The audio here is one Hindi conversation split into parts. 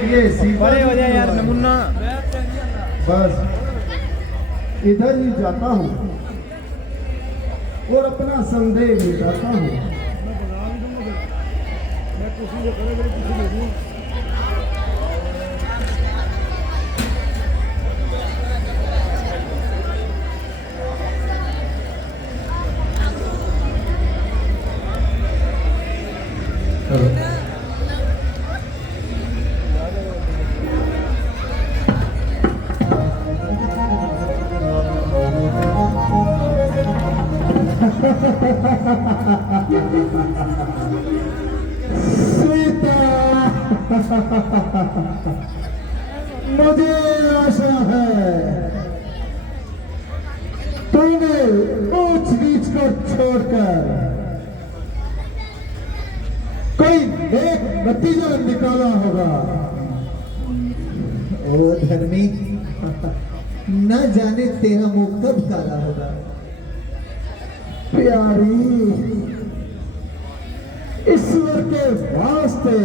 ये सीधा बड़े हो जाए यार नमूना। बस इधर ही जाता हूँ और अपना संदेह मिटाता हूँ। सीता, मुझे आशा है तूने ऊंच नीच को छोड़कर कोई नेक नतीजा निकाला होगा। ओ धर्मी, न जाने तेरा मुंह कब काला होगा। प्यारी, ईश्वर के वास्ते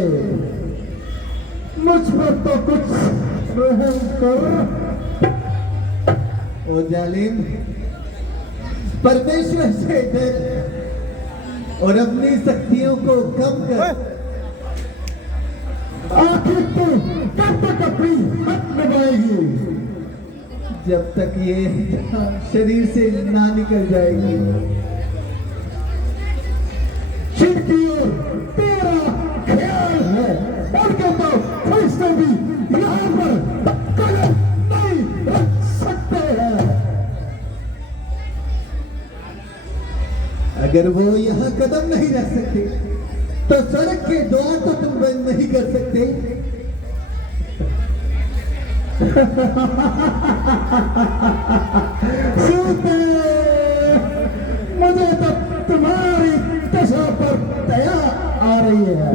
मुझ पर तो कुछ रहम कर। ओ जालिम, परमेश्वर से डर और अपनी शक्तियों को कम कर। आखिर तू कब तक अपनी हक निभाएगी? जब तक ये शरीर से ना निकल जाएगी। शिव की ओर तेरा ख्याल है और कहता हूं फरिश्ते भी यहाँ पर कदम नहीं रख सकते हैं। अगर वो यहाँ कदम नहीं रख सकते तो सड़क के द्वार तो तुम बंद नहीं कर सकते। सीते, मुझे तो तुम्हारी दशा पर दया आ रही है।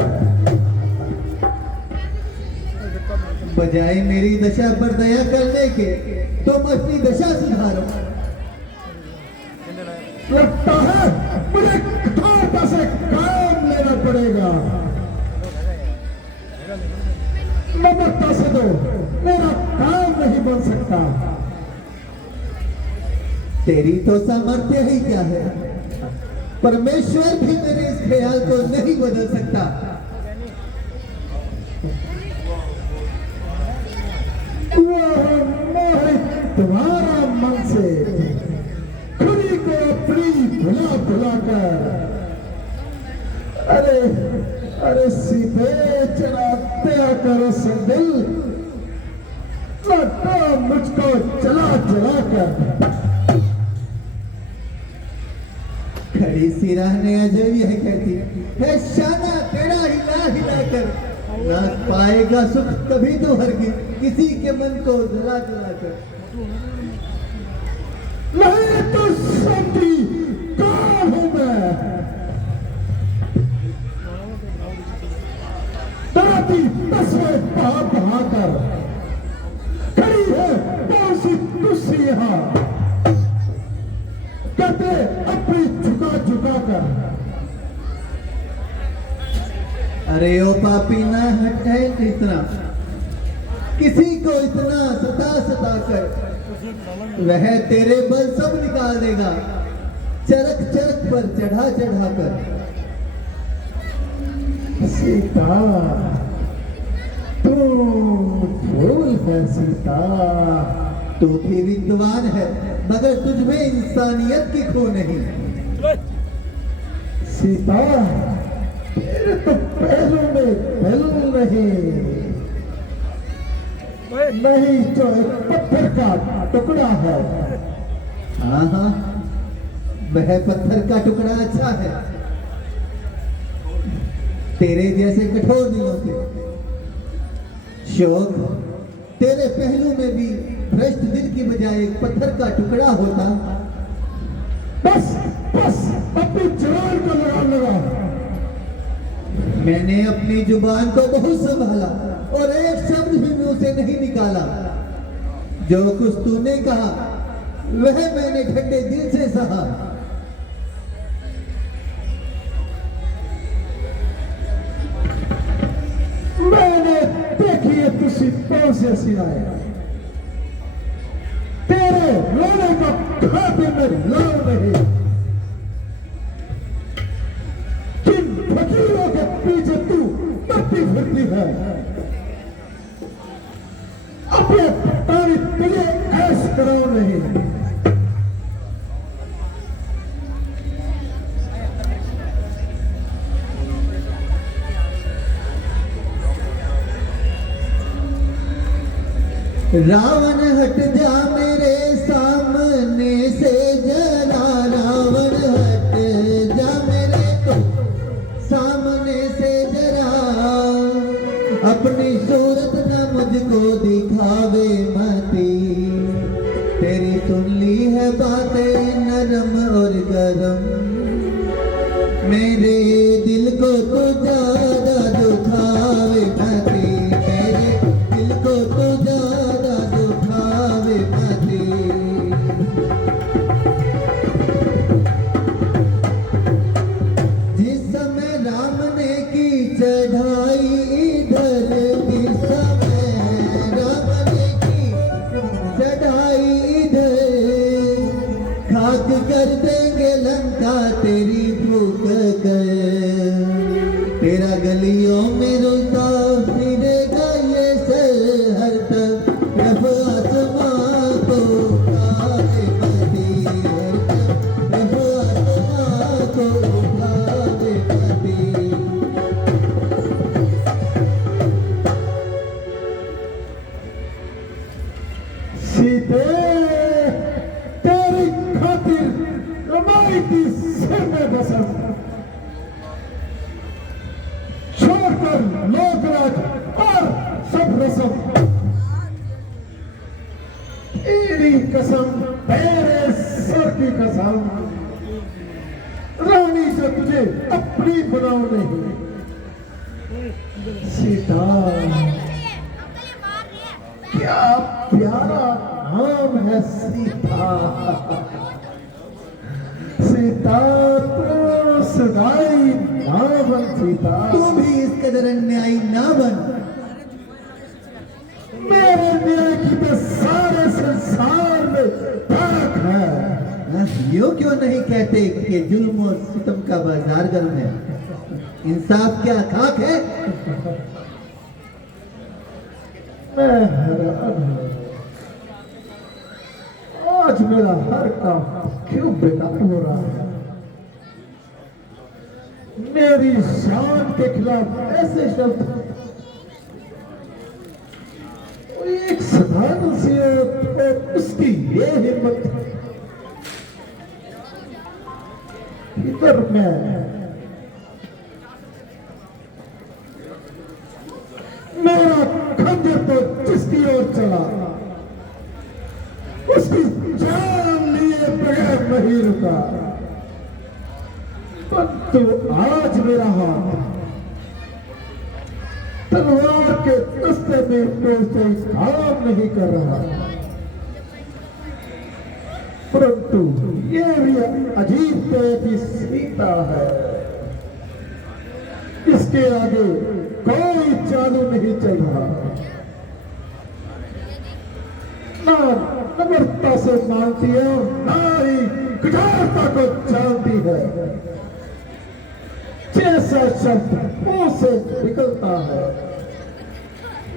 बजाय मेरी दशा पर दया करने के तुम अपनी दशा सुधारो। लगता है मुझे कठोरता से काम लेना पड़ेगा। नम्रता से तो मेरा काम नहीं बन सकता। तेरी तो सामर्थ्य ही क्या है। परमेश्वर भी मेरे इस ख्याल को नहीं बदल सकता। वह मोहित तुम्हारा मन से खुदी को अपनी भुला भुला कर। अरे अरे सीधे चलाते करो संदिल, लटा मुझको चला चला कर। खड़ी सिराह ने अजय यह कहती है, शाना तेरा हिला हिला कर ना पाएगा सुख कभी तो हरगिज़ किसी के मन को जला जला कर। नहीं तो समझी कौन हूं मैं? दादी तस्वीर बहा बहा कर खड़ी है कौन सी दूसरी यहाँ, कहते अपनी झुका झुका कर। अरे ओ पापी, ना हटे इतना, किसी को इतना सता सता कर वह तेरे बल सब निकाल देगा, चरक चरक पर चढ़ा चढ़ा कर। सीता, तू फूल है सीता। तू भी विद्वान है मगर तुझमें इंसानियत की खो नहीं। सीता, तेरे तो पहलू में पहलू नहीं जो एक पत्थर का टुकड़ा है। हाँ हाँ, वह पत्थर का टुकड़ा अच्छा है। तेरे जैसे कठोर नहीं होते। शौक, तेरे पहलू में भी भ्रष्ट दिल की बजाय एक पत्थर का टुकड़ा होता। बस बस अपनी जुबान को लगा। मैंने अपनी जुबान को बहुत संभाला और एक शब्द भी मुंह से नहीं निकाला। जो कुछ तूने कहा वह मैंने ठंडे दिल से सहा। मैंने देखी जैसी आए, तेरे रोने का खाते में लाओ नहीं। किन फकीरों के पीछे तू मरती फिरती है, अपने पानी तुझे ऐश कराओ नहीं। रावण हट जा मेरे सामने से जरा, रावण हट जा मेरे तो सामने से जरा, अपनी सूरत न मुझको दिखावे मती, तेरी सुन ली है बातें नरम और गरम, मेरे दिल को तू ज्यादा दुखावे मती, मेरे दिल को तू ज्यादा दुखावे मती। जिस समय राम ने की चढ़ाई इधर, जिस समय राम ने की चढ़ाई इधर, खाक कर देंगे लंका तेरी फूक कर, तेरा गलियों में रुता फिरेगा ये शहर तक, रब आसमां को उठावे मती, रब आसमां को उठावे मती। सीते तेरी खातिर कमाई की सिर में बसम, छोड़कर लोक राज और सब रसम, तेरी कसम तेरे सर की कसम, रानी से तुझे अपनी बनाओ नहीं। सीता क्या प्यारा नाम है सीता, सीता तो सदाई ना बन सीता, तू भी इस कदर अन्यायी ना बन, मेरे न्याय की तो सारे संसार में ताक है। यूं क्यों नहीं कहते कि जुल्म और सितम का बाजार गर्म है, इंसाफ क्या खाक है। मैं हैरान हूं, आज मेरा हर काम क्यों बेकार हो रहा है। मेरी शान के खिलाफ ऐसे शब्द, एक साधारण सी और उसकी ये हिम्मत, इधर मैं मेरा खंजर तो जिसकी ओर चला उसकी जान लिए बगैर नहीं रुका, परंतु आज मेरा हाथ तलवार के दस्ते में कोई काम नहीं कर रहा, परंतु ये भी अजीब तरह की सीता है, इसके आगे कोई चालू नहीं चल रहा, ना नम्रता से मानती है और ना ही कठोरता को जानती है। जैसा शब्द मुंह से निकलता है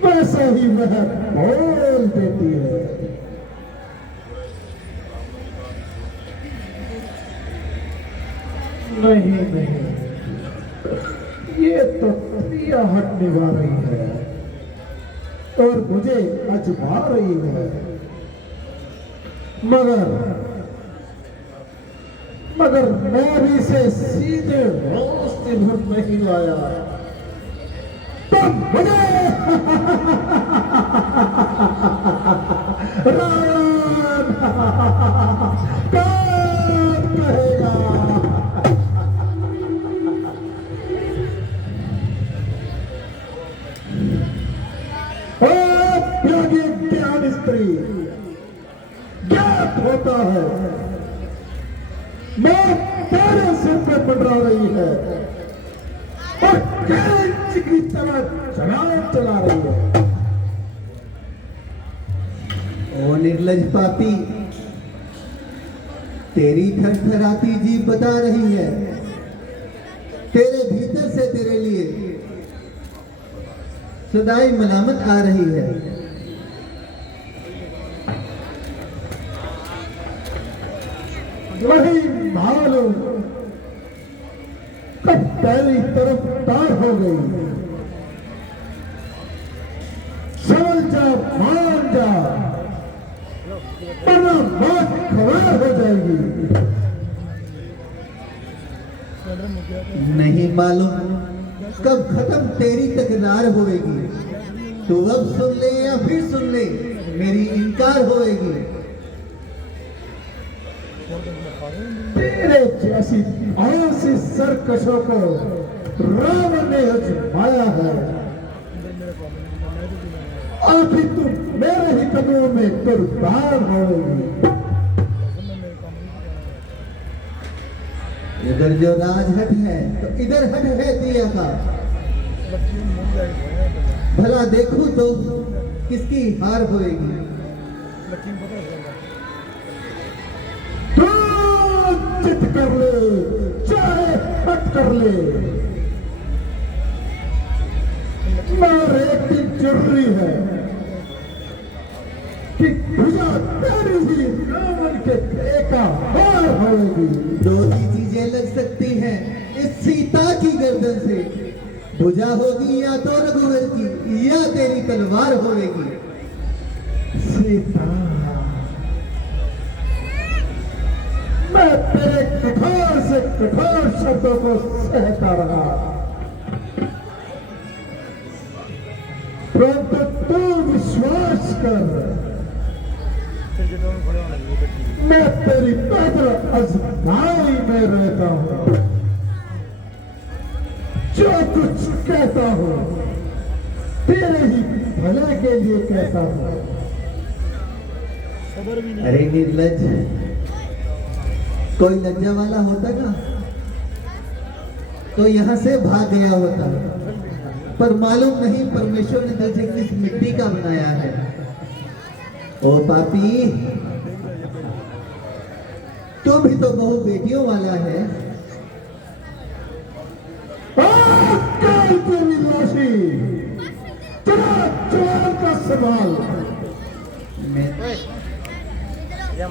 वैसा ही वह बोल देती है। नहीं नहीं, ये तो प्रिया हट निभा रही है और मुझे अजमा रही है, मगर मैं भी इसे सीधे रास्ते भर नहीं लाया, तुम मुझे रावण कौन कहेगा। ज्ञान स्त्री ज्ञात होता है, मैं तेरे सिर पे मंडरा रही है और कैंच की तरह चला रही है। निर्लज पापी, तेरी थरथराती जीभ बता रही है, तेरे भीतर से तेरे लिए सदाई मलामत आ रही है। नहीं मालूम कब तेरी तरफ तार हो गई। समझ जा, मान जा, वरना मौत खबर हो जाएगी। नहीं मालूम कब खत्म तेरी तकरार होएगी। तू अब सुन ले या फिर सुन ले, मेरी इनकार होएगी। तेरे जैसी ऐसी सरकशों को रावण ने आजमाया है। अभी तू मेरे ही कदमों में कुर्बान होगी। अगर जो राजहट है तो इधर हट है दिया का। भला देखूं तो किसकी हार होएगी। तू जिद कर ले, चाहे हट कर ले, मगर एक दिन जरूरी है कि भुजा तेरी ही रावण के एका हार होगी। दो ही चीजें लग सकती हैं इस सीता की गर्दन से, भुजा होगी या तो रघुवर की या तेरी तलवार होगी। सीता, मैं तेरे कठोर से कठोर शब्दों को सहता रहा, परंतु तू विश्वास कर, मैं तेरी बेहतर आजमाई में रहता हूं। जो कुछ कहता हूं तेरे ही भले के लिए कहता हूं। अरे निर्लज, कोई लज्जा वाला होता ना तो यहां से भाग गया होता, पर मालूम नहीं परमेश्वर ने तुझे किस मिट्टी का बनाया है। ओ पापी, तू भी तो बहु बेटियों वाला है। काल के विनाशी, तेरा जवान का सवाल।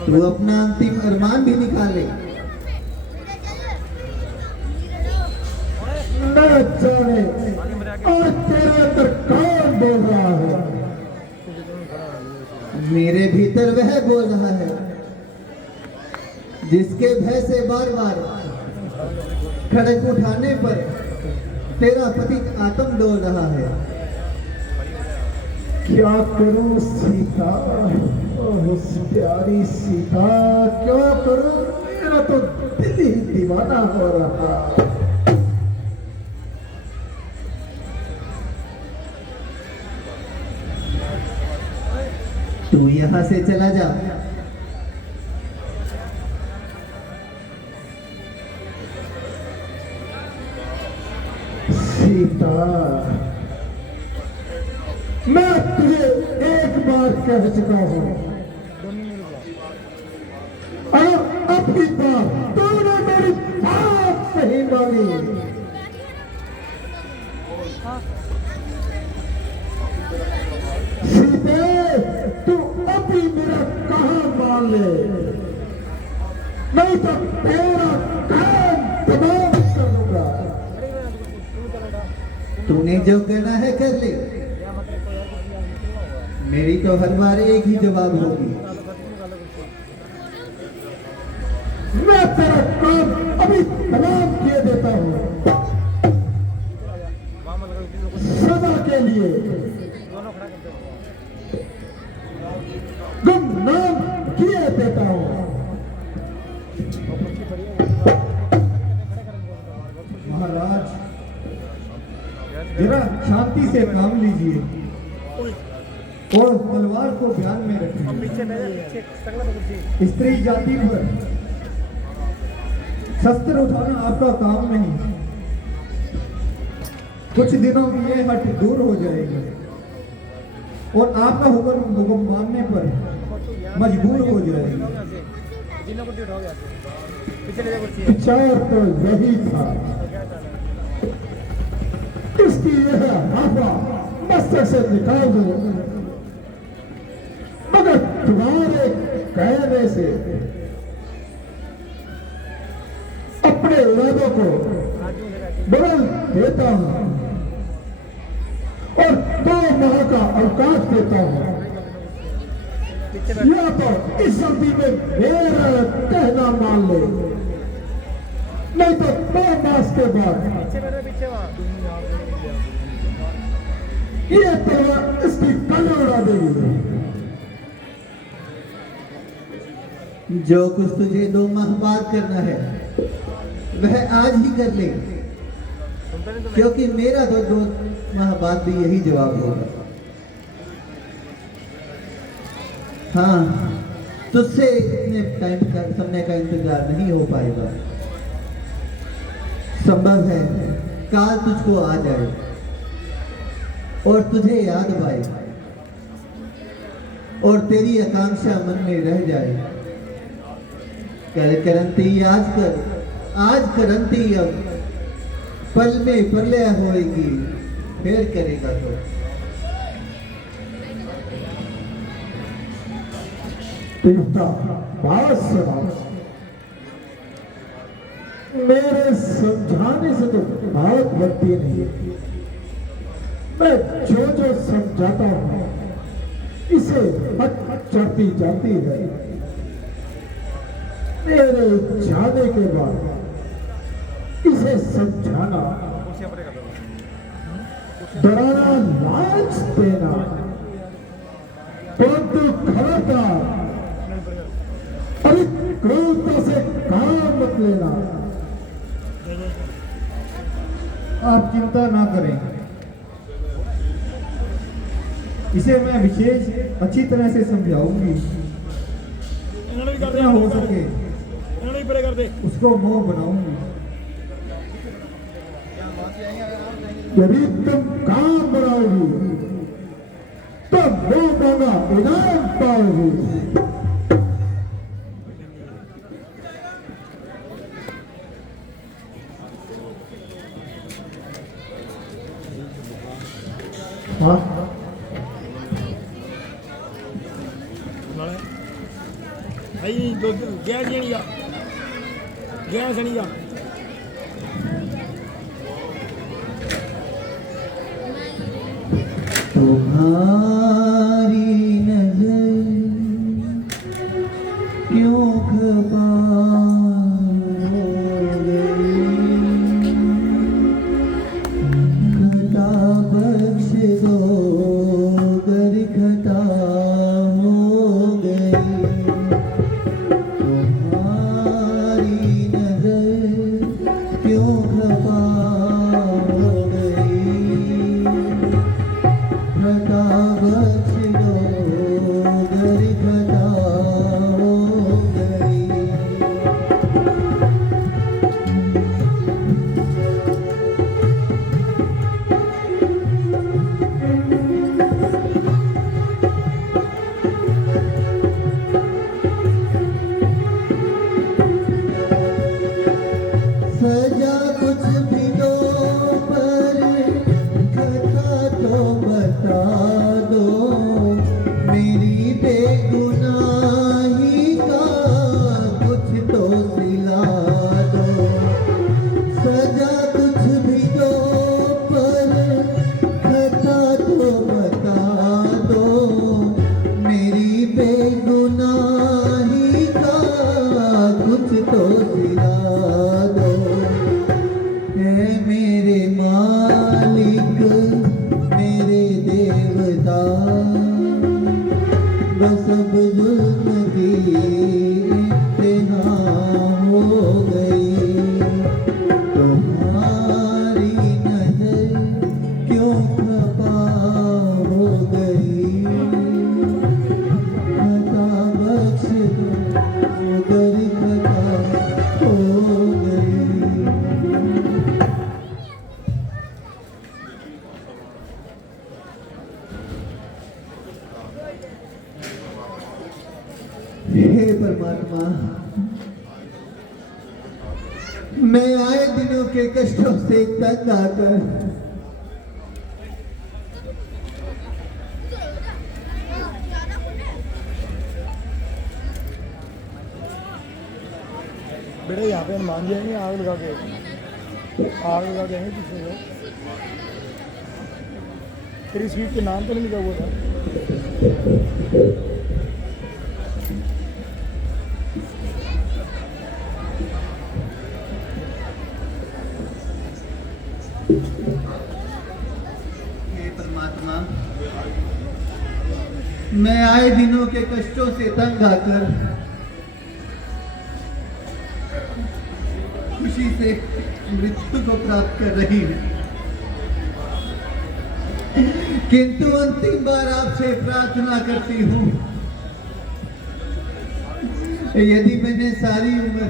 तू अपना अंतिम अरमान भी निकाले। न जाने और तेरे अंदर कौन बोल रहा है। मेरे भीतर वह बोल रहा है जिसके भय से बार बार खड़क उठाने पर तेरा पतित आत्म डोल रहा है। क्या करूं सीता, ओह प्यारी सीता, क्या करूं, मेरा तो दिल ही दीवाना हो रहा। तू यहां से चला जा। सीता, मैं तुझे एक बार कह चुका हूं, और अब की बार तूने मेरी बात नहीं मानी। सीते, तू अभी मेरा कहा मान ले, नहीं तो तेरा काम तमाम कर दूंगा। तूने जो करना है कर ले, मेरी तो हर बार एक ही जवाब होगी। मैं तेरा काम अभी तमाम किए देता हूं, सदा के लिए गुमनाम किए देता हूं। महाराज, जरा शांति से काम लीजिए और तलवार को ध्यान में रखिए। स्त्री जाति पर शस्त्र उठाना आपका काम नहीं। कुछ दिनों में ये हट दूर हो जाएगी और आपका हुक्म मानने पर मजबूर हो जाएगी। विचार तो यही था, इसकी यह हवा मस्तिष्क से निकाल दो, मगर तुम्हारे कहने से अपने इरादों को बदल देता हूं और 2 माह का अवकाश देता हूं, या तो इस सर्दी में मेरा कहना मान ले, नहीं तो 2 मास के बाद ये तलवार इसकी कल उड़ा देगी। जो कुछ तुझे 2 माह बाद करना है वह आज ही कर ले, क्योंकि मेरा तो 2 माह बाद भी यही जवाब होगा। हाँ, तुझसे इतने समय का इंतजार नहीं हो पाएगा। संभव है काल तुझको आ जाए और तुझे याद आए और तेरी आकांक्षा मन में रह जाए। कल करंती आज करंती अब पल में प्रलय होएगी, फिर करेगा तो। पिता बात सुना, मेरे समझाने से तो बात बनती नहीं, मैं जो जो समझाता हूं इसे हट चढ़ती जाती है। मेरे जाने के बाद इसे समझाना, डराना, लालच देना, परंतु खबरदार अरे क्रोधता से काम मत लेना। आप चिंता ना करें, इसे मैं विशेष अच्छी तरह से समझाऊंगी, जितना हो सके उसको मोह बनाऊंगी। यदि तुम काम बनाओगी तो वो मांगा इनाम पाओगी। हाँ, भाई जो गया सनिया तुम्हारी नजर क्यों खपा गई, खता बख्श दो गर खता हो गई। तुम्हारी नजर क्यों खपा हो गई, खता बख्श दो गर खता हो गई। सजा कुछ भी दो पर कथा तो बता दो, मेरी बेगुनाही का कुछ तो सिला दो। सजा कुछ भी दो पर कथा तो बता दो, मेरी बेगुनाही का कुछ तो सिला दो। है मेरे मालिक मेरे देवता, बस अब जुल्म की इंतहा हो गई। तुम्हारी नजर क्यों खपा हो गई, खता बख्श दो गर खता हो गई। हे परमात्मा, मैं आए दिनों के कष्टों से तंग आकर बेटा यहाँ पे मान जाएंगे, आग लगा के आएंगे पीछे से। तेरी सीट के नाम तो नहीं लिखा हुआ था? हे परमात्मा, मैं आए दिनों के कष्टों से तंग आकर खुशी से मृत्यु को प्राप्त कर रही हूँ, किंतु अंतिम बार आपसे प्रार्थना करती हूँ, यदि मैंने सारी उम्र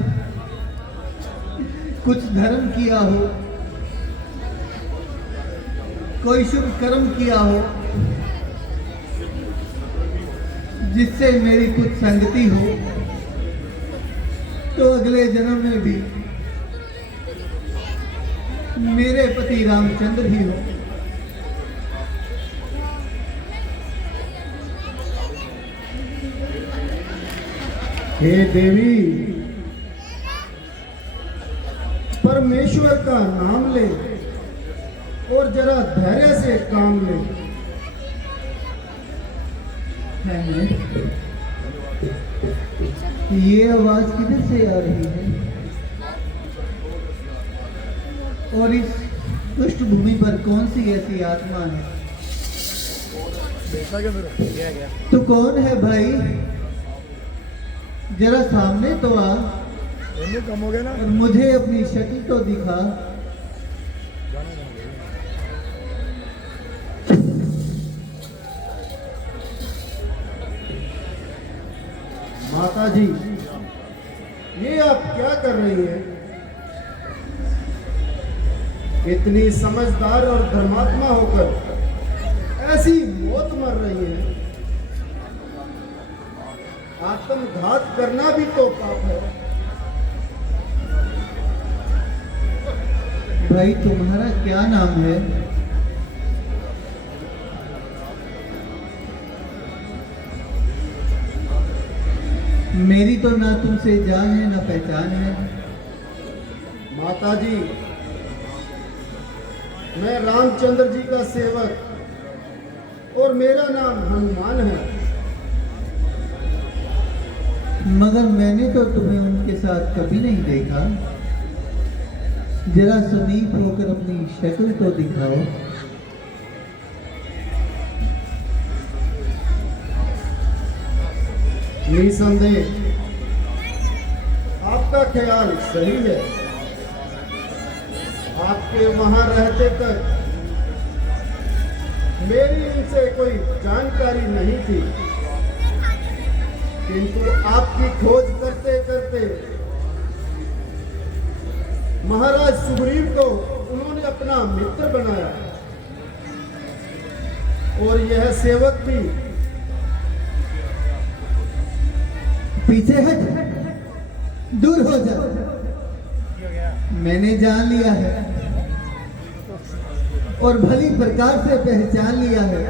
कुछ धर्म किया हो, कोई शुभ कर्म किया हो, जिससे मेरी कुछ संगति हो, तो अगले जन्म में भी मेरे पति रामचंद्र ही हो। हे देवी, परमेश्वर का नाम ले और जरा धैर्य से काम ले। ये आवाज किधर से आ रही है और इस पृष्ठभूमि पर कौन सी ऐसी आत्मा है? देखा क्या मेरा? गया तू कौन है भाई? जरा सामने तो आ कम हो गया ना। और मुझे अपनी शक्ल तो दिखा। माता जी, ये आप क्या कर रही हैं? इतनी समझदार और धर्मात्मा होकर ऐसी मौत मर रही है। आत्मघात करना भी तो पाप है। भाई तुम्हारा क्या नाम है? मेरी तो ना तुमसे जान है ना पहचान है। माता जी, मैं रामचंद्र जी का सेवक और मेरा नाम हनुमान है। मगर मैंने तो तुम्हें उनके साथ कभी नहीं देखा। जरा समीप होकर अपनी शक्ल तो दिखाओ। निसंदेह आपका ख्याल सही है। आपके वहां रहते तक मेरी उनसे कोई जानकारी नहीं थी, किंतु आपकी खोज करते करते महाराज सुग्रीव को उन्होंने अपना मित्र बनाया और यह सेवक भी। पीछे हट, दूर हो जा। मैंने जान लिया है और भली प्रकार से पहचान लिया है।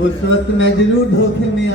उस वक्त मैं जरूर धोखे में